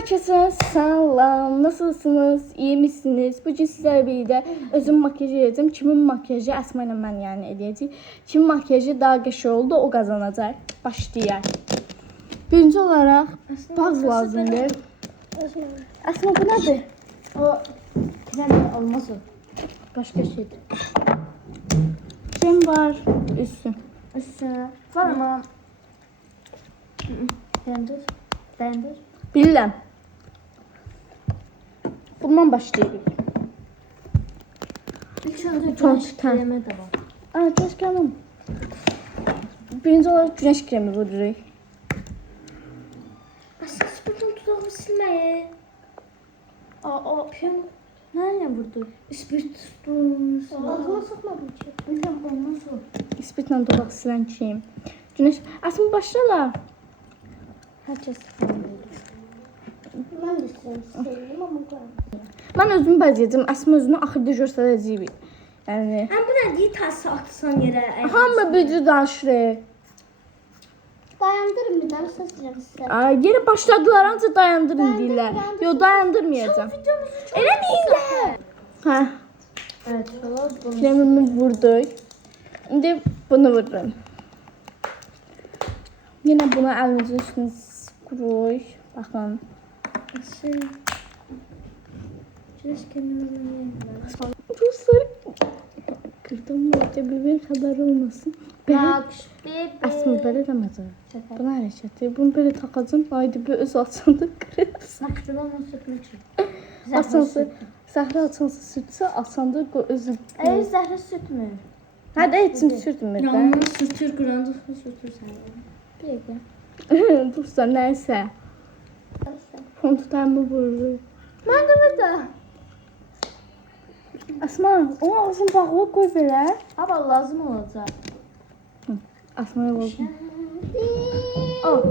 Herkese selam. Nasılsınız? İyi misiniz? Bugün sizlerle birlikte özüm makyaj edeceğim. Kimin makyajı? Əsma ilə mən yəni edəcəyik. Kimin makyajı daha qəşəng oldu, o qazanacaq. Başlayaq. Birinci olaraq baz lazımdır. Əsma bu nədir? O krem olmaz o. Başqa şeydir. Krem var, üstü. Var ama. Bendir. Bendir. Bilirəm. Bundan başlayırıq. İlk önce Ton güneş tutan. kremi de var. Aa, güneş kremi. Birinci olaraq güneş kremi vururuq. Aslında spirton tutalım silmeye. O piyano. Nereye vurdu? Spirton. Ağzıma sokmadım ki. Bilmem olmaz o. İspitlə dodaq silən kim? Güneş. Əsma başla. Herkes falan verir. Ben de sevdim ama Mən özümü bəzəyəcəm. Əsma özünü axırda göstərəcəyik. Yəni ben bu ne diye ters atsan yere. hamı bir danışır. Dayandırın bir daha saçacağım size. Ay, yeni başladılar ancaq dayandırın deyirlər. Yox, dayandırmayacağam. Elə deyirlər. Hə, Evet, falan bunu. kremimi vurduk. İndi bunu vururum. Yenə buna əlinizin üstünə quruyuk. Baxın. Şey. Güneş kremini Ruslar kırdım orada bir xəbər olmasın. Belə Əsma belə deməcəm. Bu nə hərəkətdir? Bunu belə taxacam. Aydı bir öz açanda qırırsın. Nakşıdan o sütünü çek. Açansı, Zəhra açansı sütsə, açanda özü. Zəhra süt mü? Hə də içim sürtmür də. Yalnız sütür, qıranda sütür sen. Bir dakika. Dostlar, nəysə. Fon tutarımı vurur. Ben de burada. Əsma, onun ağzını bağlı qoy belə. Ama lazım olacak. Əsmaya vurur. Oh.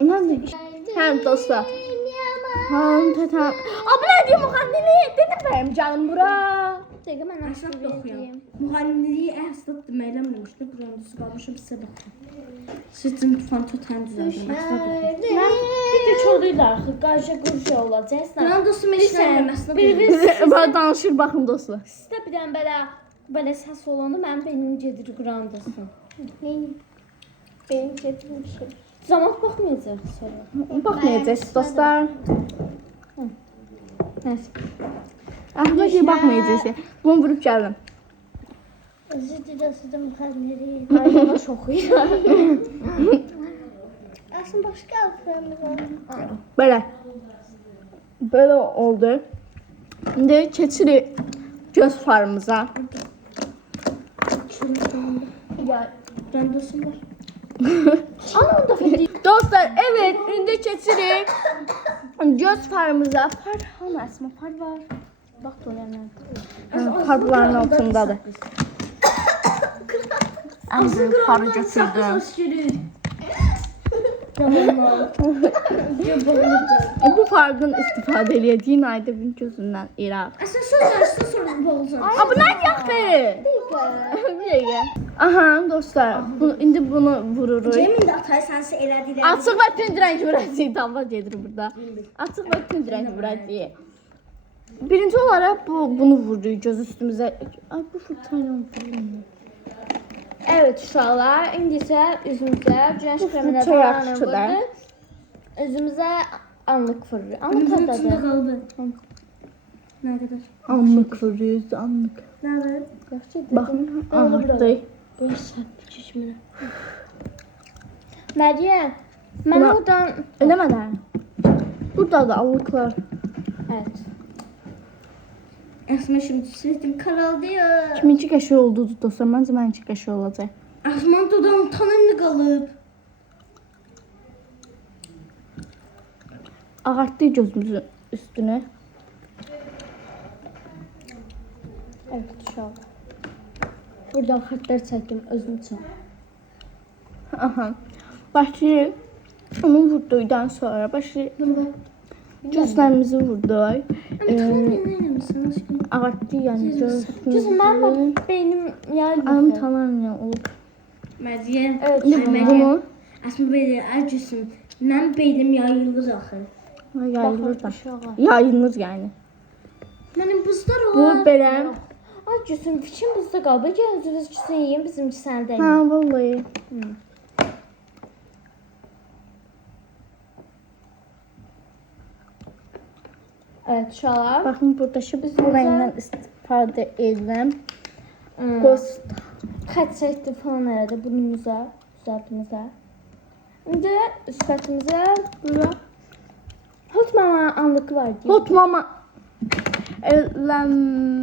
Nədir? Həm dostlar. Həm tətam. Abi nə deyim müğənnili? Dedim mənim canım bura. Dəqiqə mən Aşağı da oxuyam. Müğənniliyi əsas deməkləmirmişdi. Buranı qalmışam sizə baxın. Sizin tufan tutan düzəldim. Əsas da oxuyam. Mən bir də çoluyla axı qarşı qurşu olacaq. Buranı dostum eşitmirəm əsas. Bana danışır baxın dostlar. Sizdə bir dənə belə səs olanda mənim beynim gedir qurandasın. Benim gedirmişim. Zaman baxmayacaq sonra. Baxmayacağız dostlar. Nəsə. Ahmet iyi baxmayacağız. Bunu vurup gəldim. Özür dilərim müxənniri. Ayağına şoxuyur. Aslında başqa alfamız var. Böyle. Böyle oldu. Şimdi keçirik göz farımıza. Ya, Buranı dostum var. anam da fidi. Dostlar, evet, şimdi keçirik göz farımıza. Far, hanı Əsma, far var. Bax dolanır. Farların altındadır. En büyük farı götürdüm. Bu fardan istifade edildiğin ayda bir gözünden İraq. Əsas söz açdı sonra bu olacaq. Aa, bu ne yakı? Bir dakika. Aha dostlar, indi bunu vururuz. Cəmin də atay sənsə elədilər. Açıq və tünd rəng vuracaq. Tamam gedir burada. Açıq və tünd rəng vuracaq. Birinci olarak bunu vururuq göz üstümüzə. Ay, bu fırtayla vurulmuyor. Evet uşaqlar, indi isə üzümüzə güneş kreminə Çok falan yaxşıdır. vurdu. Üzümüzə anlıq vurur. Anlıq Bunun içində dadı. qaldı. Nə qədər? Anlık vuruyoruz, anlık. Nə var? Bakın, ağırdı. Məryəm, mən Buna- oradan... Eləmədən. Burada da allıklar. Evet. Əsmə şimdi sesim karaldı. Kiminki qəşəng oldu dostlar, məncə mənimki qəşəng olacaq. Əsmən dodağım tanınlı qalıb. Ağartdı gözümüzün üstünü. Evet uşaqlar. Buradan xətlər çəkdim özüm üçün. Aha. Başlayırıq. Onu vurduqdan sonra başlayırıq. Gözlərimizi vurduq. Ağartdı yəni Gözüm gözümüzü. mənim beynim yayılmır. Anım tamam ya olub. Məziyə. Evet, Bunu Əsmə belə acısın. Mən beynim yayılır axı. yayılır da. Aşağı. Yayılır yani. Mənim buzlar Bu var. belə. Ay Gülsüm, fiçin buzda qaldı. Gəlin özünüz gitsin yiyin, bizimki sənə deyil. Ha vallahi. Evet, uşaqlar. Bakın burada şu bu rengden istifadə edirəm. Hmm. Göz Xət çəkdi falan elədi burnumuza, üzərtimizə. İndi sifətimizə bura hot mama anlık var deyil. hot mama eləmə.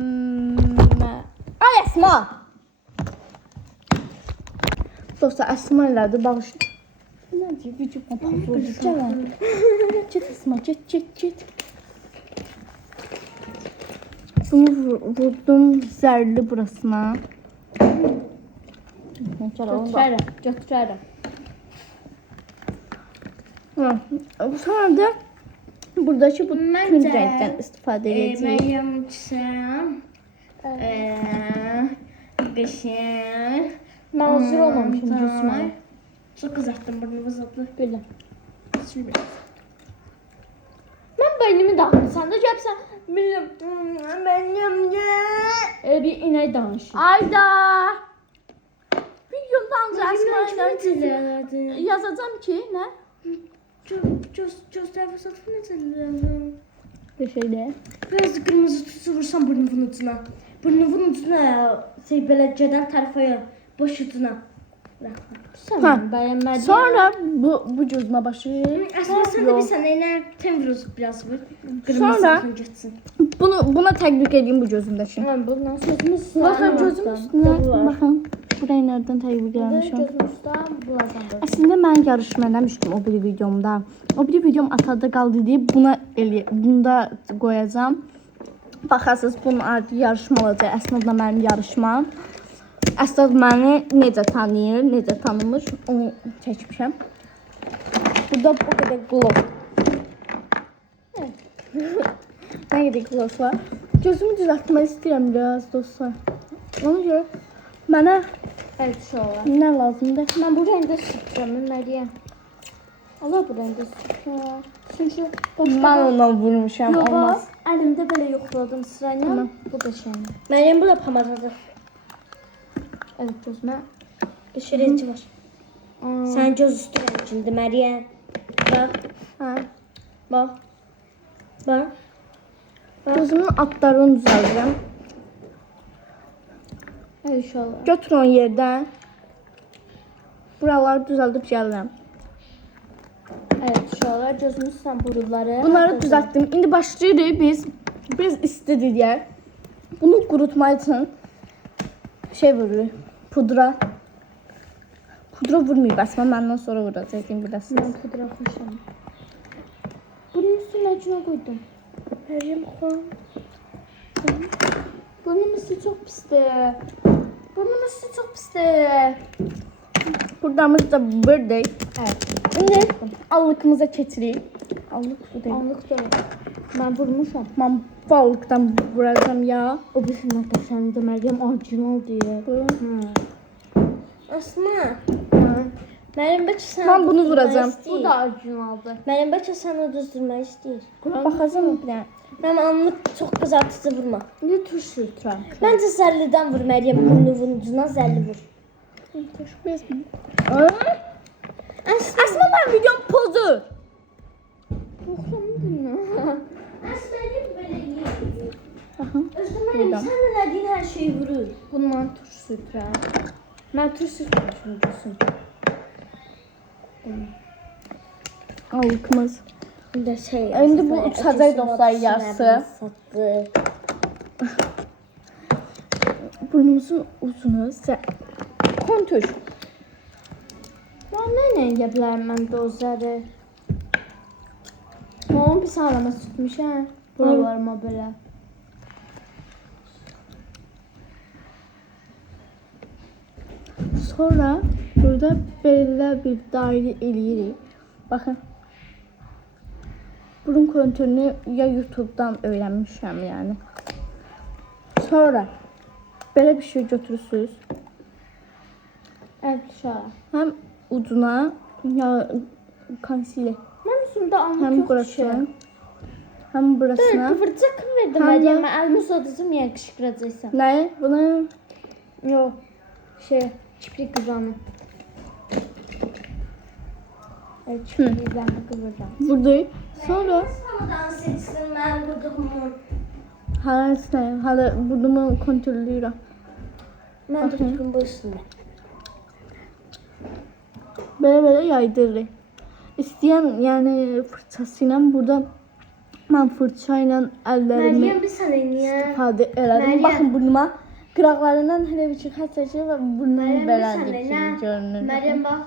Ay Əsma. Dostlar Əsma elədi bağış. Nə deyir? Videoma baxdı. Gəlin. Get Əsma, get. Bunu vurdum zərli burasına. Götürərəm. Sonra da buradaki bu Məncə, tünd renkdən istifadə edəcəyik. Məryəm çəm. Qəşəng. Mən hazır olmamışım Gülsümə. Çok kızarttım burnumu uzatlı. Belə. Şimdi. Mən beynimi dağıtdım. Sən də gəlsən bilmirəm. Bir inək danışır. Ayda. Videomdan Əsma ilə yazacağım ki, nə? Göster fırsatı ne çalıyorum? Bir şeydə. Biraz kırmızı tutu vursam burnumun ucuna. Burnumun ucuna şey böyle ceden tarafaya boş ucuna. Sən Ha. bəyənmədin. Sonra bu gözümə başı. Aslında sen de Yok. bir sene tem vuruz biraz vur. Sonra- Kırmızı geçsin. Buna tətbiq edeyim bu gözümdəki. Mən bundan sözümüz Baxın gözümün üstünə. Baxın. Bu rənglərdən tətbiq etmişəm. Gözümün üstə bulacam. Əslində mən yarışma eləmişdim o biri videomda. O biri videom atada qaldı deyə bunda qoyacağam. Baxasınız bunun artıq yarışma olacaq. Əslində mənim yarışmam. Əsad məni necə tanıyır, necə tanımır, onu çəkmişəm. Burada bu qədər gloss. Nə qədər gloss var. Gözümü düzəltmək istəyirəm biraz dostlar. Ona görə mənə Evet uşaqlar. nə lazımdır? Mən bu rəngdə sürtürəm Məryəm. Allah bu rəngdə sürtürəm. Çünki Mən ondan vurmuşam, olmaz. Əlimdə belə yoxladım sırayla. Tamam. Bu da şeyim. Meryem bu da pamadadır. Evet gözümə. Şirinci var. Sen göz üstü renkinde Meryem. Bak. Hə. Bak. Bak. Gözümün altlarını düzəldirəm. Evet uşaqlar. Götür onu yerdən. Buraları düzəldib gəlirəm. Evet uşaqlar gözümün üstə burulları. Bunları düzəltdim. İndi başlayırıq biz. Biraz istidir. Bunu qurutmaq üçün şey vururuq. Pudra. Pudra vurmayıb Əsma, məndən sonra vuracaqdım biləsiniz. Mən pudra xoşam. Bunun üstünə nə qoydum? Meryem koy. Bunun üstü çok pisdir. Bunun üstü çok pisdir. Pudramız da buradadır. Evet. İndi allıqımıza keçirik. Allıq bu deyil. Anlık da mən vurmuşam. Mən bu allıqdan vuracağım ya. O birisinin qəşəngdir Məryəm orijinal deyir. Bu. Asma. Meryem bak sen. Mən bunu vuracağım. Bu da orijinaldır. Meryem bak sen o düzdürme istiyor. Baxacağım bir dənə. Ben anlık çok kızartıcı vurma. İndi tuş sürtürəm. Bence zelliden vur Meryem. Burnumun ucuna zelli vur. Əsma mən videom pozur. Aslanım böyle iyi. Baxın. Özlem Meryem sen de dediğin her şeyi vurur. Bundan tuş sürtürəm. Mən tuş sürtürmüşüm Gülsüm. Allığımız. Bir de şey. İndi bu uçacaq dostlar yarısı. Sattı. Burnumuzun uzunu kontür. Mən nə edə bilərəm mən dozları? Onu bir sağlama sürtmüşəm. Buralarıma belə. Sonra burada belə bir dairə eləyirik. Baxın. Burun kontürünü ya YouTube'dan öyrənmişəm yəni. Sonra belə bir şey götürürsüz. Əlçə. Həm ucuna ya konsiler. Mən üstümdə anlıq Hem yoxdur burası. ki. Hem burasına. Kıvırcık verdim Hem de- Məryəmə. Əlimi uzadacağım, niyə qışqıracaqsan? Ne? Bunu Yox. Kiprik qızanı. Kipriklərini qıvıracağım. vurdu. Sonra Sanadan seçsin mən qudumu. hala burnumu kontrollüyorum. Mən də tutqum bu üstündə. Böyle yaydırır. İsteyen yani fırçasıyla burada ben fırçayla ellerimi Məryəm, bir sənə niyə? istifadə elədim. Meryem. Baxın burnuma qıraqlarından elə bir xətt çəkir və burnum Məryəm, bir belədir sənə ki, nə? görünür. Məryəm, bax.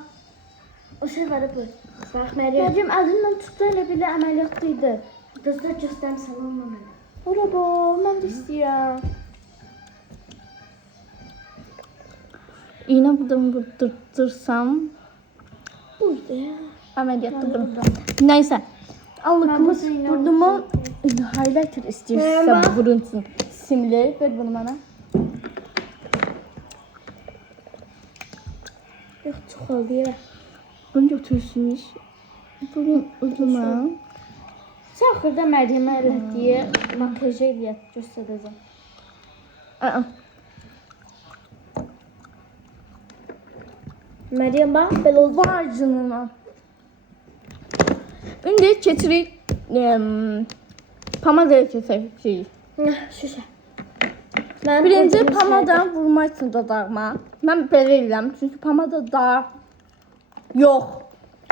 O şey var bu. Bax, Məryəm, əlindən tutdu, elə belə əməliyyatda idi. Dostlar, göstərim sənə onunla mənə. Ora bu, mən də istəyirəm. İğnə buradan vurdursam Burada ya. əməliyyatda bunu. Nəysə, allıqımız Ben bu burnumu highlighter istəyirsə Merhaba. vurunsun. Simli, ver bunu mənə. Yox, çox oldu ya. Bunu götürsünüz. Bunun ucuna. Sən axırda Məryəmə elətdiyi makyajı eləyət göstərəcəm. Aa, Məryəm, bax, belə oldu. var canına. İndi keçirik pamadaya keçəcəyik. Şüşə. Birinci pamadan vurmaq üçün dodağıma. Mən belə edirəm çünki pamada dar. Yox.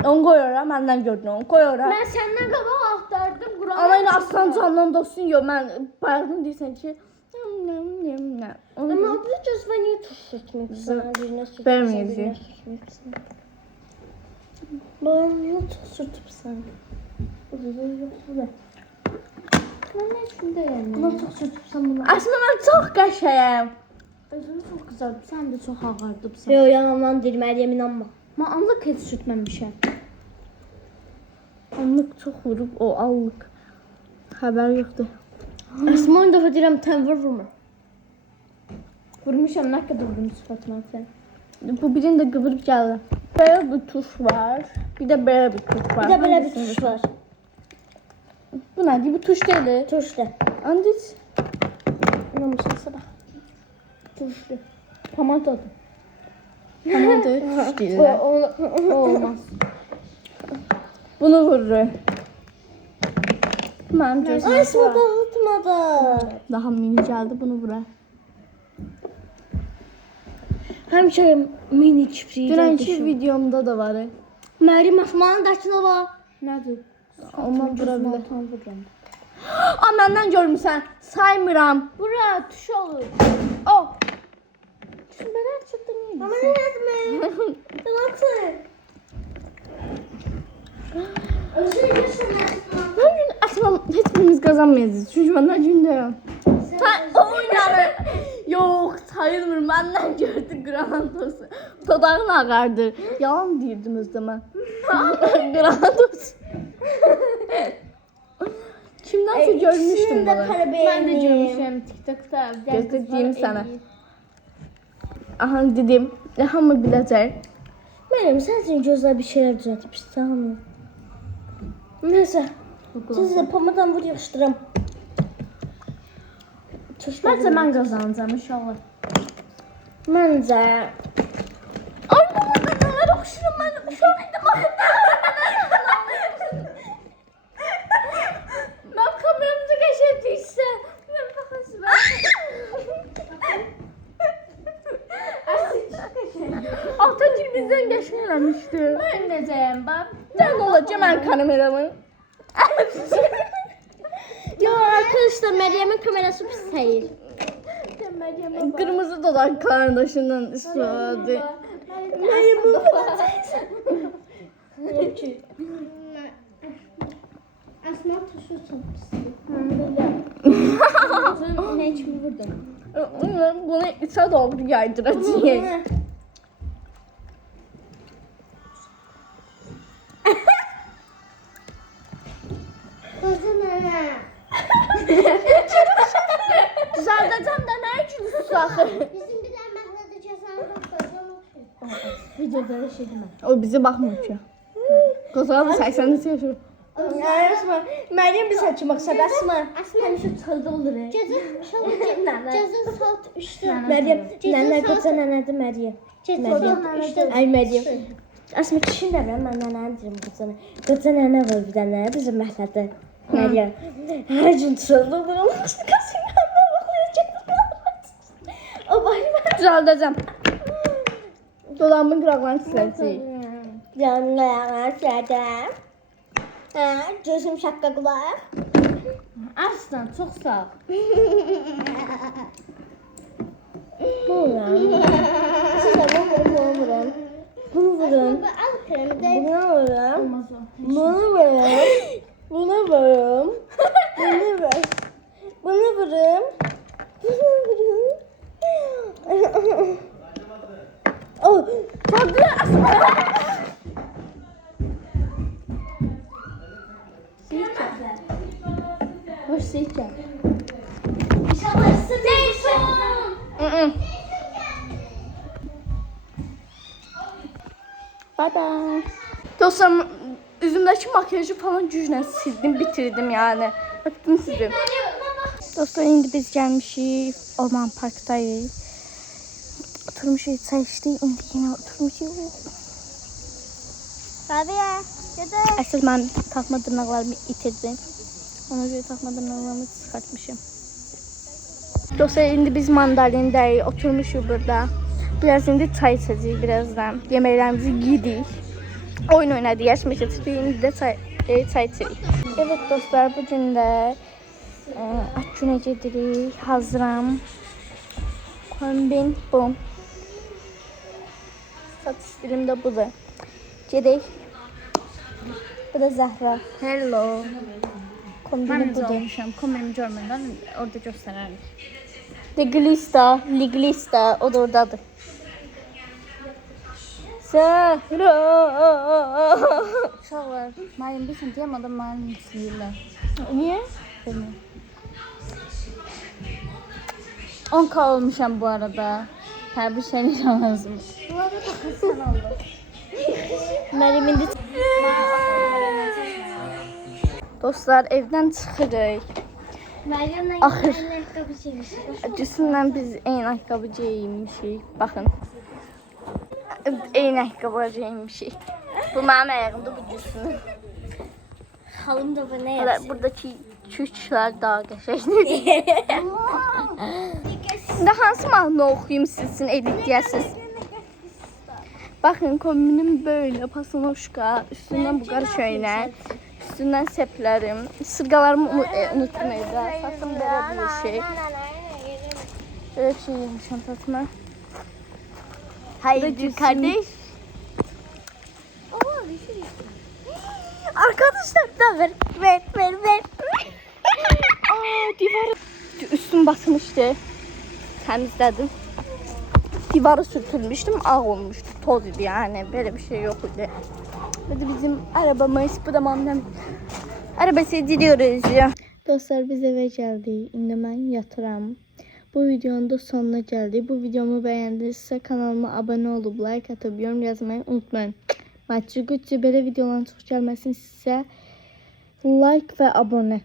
Onu qoyuram, məndən gördün onu. Qoyuram. Mən səndən qabaq axtardım, Quran. Amma elə aslan canından dostun yox. Mən bayaqdan deyirsən ki, Amma bu cüzvə niyə tuş sürtməksən? Verməyəcək. Bana niyə tuş sürtübsən? Mən nə üçün deyəm? Buna çox sürtübsən bunu. Əslində mən çox qəşəyəm. Özünü çox qızardıb, sən də çox ağardıbsan. Yox, yalandan deyir, Məryəm inanma. Mən anlıq heç sürtməmişəm. Anlıq çox vurub o allıq. Xəbər yoxdur. Əsma on dəfə deyirəm, tənvir vurma. Vurmuşam, nə qədər vurdum sifətimə sən. Bu birini də qıvırıb gəlir. Belə bir tuş var. Bir də belə bir tuş var. Bir də belə bir tuş var. Bu nədir? Bu tuş deyil. Tuşdu. Andiç. İnanmışsınsa bax. Tuşdu. Pamadadır. Tamam da tuş deyil. O olmaz. Bunu vurur. Mənim gözüm Əsma dağıtmadı. daha mini gəldi, bunu vurar. Həmişə mini kipriyi. Dünənki videomda da var. Məryəm Əsmanın daşına bax. Nədir? Ondan vura bilər. Tam vururam. Aa, məndən görmüsən. Saymıram. Bura tuş olur. Oh. Şimdi ben çıktı niye? Ama ne yazmış? Nasıl? Özür dilerim. Mən gün əslən heç birimiz qazanmayacağıq. Çünki məndən gündəyəm. Sən oynanır. Yox, sayılmır. Məndən gördü Grandos. Dodağın ağardı. Yalan deyirdim özdə mən. Grandos. Kimdənsə görmüşdüm bunu. Ben de görmüşüm TikTok'ta. Göstəreyim sənə. Aha dedim. Hamı biləcək. Məryəm, sən üçün gözəl bir şeyler düzəltmişsən hamı. Neyse. Siz de pamadan vur yapıştıram. Məncə mən qazanacağım inşallah. Məncə. Ay, mən nələr oxşuram mən. Uşaq idim axı. Mən kameramda qəşəngdirsə. Mən baxasın. Altıncı bizdən qəşəng eləmişdi. Mən necəyəm bax. Sən olacaq mən kameramı. Yo arkadaşlar Meryem'in kamerası pis değil. Kırmızı dodaq kardeşindən istifadə. Meryem bu Asma tuşu çok pis. Ne için vurdun? Bunu içə doğru yaydıracağıq. Düzəldəcəm də nə üçün susaq? Bizim bir de mahnada cezamız var. gözəl şey demə. O bizi baxmır ki. Qozağı da 80'li yaşıyor. Əsmə, Məryəm bir saçı maqsad Əsmə. Həmişə çıxıldı olur. Cezin saat 3'te. Məryəm, nənə qoca nənədir Məryəm. Ay Məryəm. Əsmə kişi nə biləm, mən nənəni deyirəm qocana. Qoca nənə var bir dənə bizim məhəllədə. Məryəm. Hər gün çıxıldı olur. O bayma. Düzəldəcəm. Dolamın qıraqlarını siləcəyik. Yanlarına sədəm. Gözüm şapka qulaq. Arslan, çox sağ ol. Bunu vurum. Bunu vurum. Al kremi de. Bunu vurum. Bunu vurum. Bunu vurum. Bunu vurum. Bunu vurum. Bunu vurum. Oh, çok güzel. Hoş seyircan. Bye bye. Dostlarım, üzümdeki makyajı falan güclə sildim, bitirdim yani. Öptüm sizi. Dostlar, indi biz gelmişik. Orman parktayız. Oturmuşuz, çay içtik. İndi yine oturmuşuz. Rabia. Gidelim. Əsl mən taxma dırnaqlarımı itirdim. Ona görə taxma dırnaqlarımı çıxartmışım. Dostlar, indi biz mandalindəyik, oturmuşuq burada. Biraz indi çay içəcəyik birazdan. Yeməklərimizi yedik. Oyun oynadık, yaşma keçdik. İndi də çay içirik. Evet dostlar, bugün də Akgünə gedirik. Hazıram. Kombin bum. Saç stilim də budur. Gedək. Bu da Zəhra. Hello. Kombini budur. olmuşam. Kombinimi görmədən orada göstərərik. Liglista, o da oradadır. Zəhra. Uşaqlar, mənim bilsin deyəmədən mənim istəyirlər. Niyə? Bilməm. 10K olmuşam bu arada. Təbrik edirəm özümü. Bu arada kızsan oldu. Mənim indi... Dostlar, evdən çıxırıq. Meryem'le Ahır. ayakkabı çevirsin. Cüsümlə biz eyni ayaqqabı geyinmişik. Baxın. Eyni ayaqqabı geyinmişik. Bu mənim ayağımda, bu cüsümün. Halım da bu ne Hələ yapsın? buradakı çüşlər daha qəşəngdir. İndi hansı mahnı oxuyum siz üçün editləyəsiniz? Bakın kombinim böyle pasonoşka, üstünden bu qarı şöyle, üstünden seplerim, sırgalarımı unutmayın da, saçım böyle bir şey. Böyle bir şey yemişim saçıma. Haydi kardeş. Arkadaşlar da ver. Aa, divarı üstüm batmıştı. Temizledim. Divarı sürtülmüştüm, ağ olmuştu, toz idi yani, böyle bir şey yok idi. Bu da bizim arabamız, bu da mamam arabası gidiyoruz ya. Dostlar, biz eve geldik, indi mən yatıram. Bu videonun da sonuna geldik. Bu videomu beğendinizsə kanalıma abone olup like atıp yorum yazmayı unutmayın. Maçı Gucci belə videoların çox gəlməsini sizə like və abone.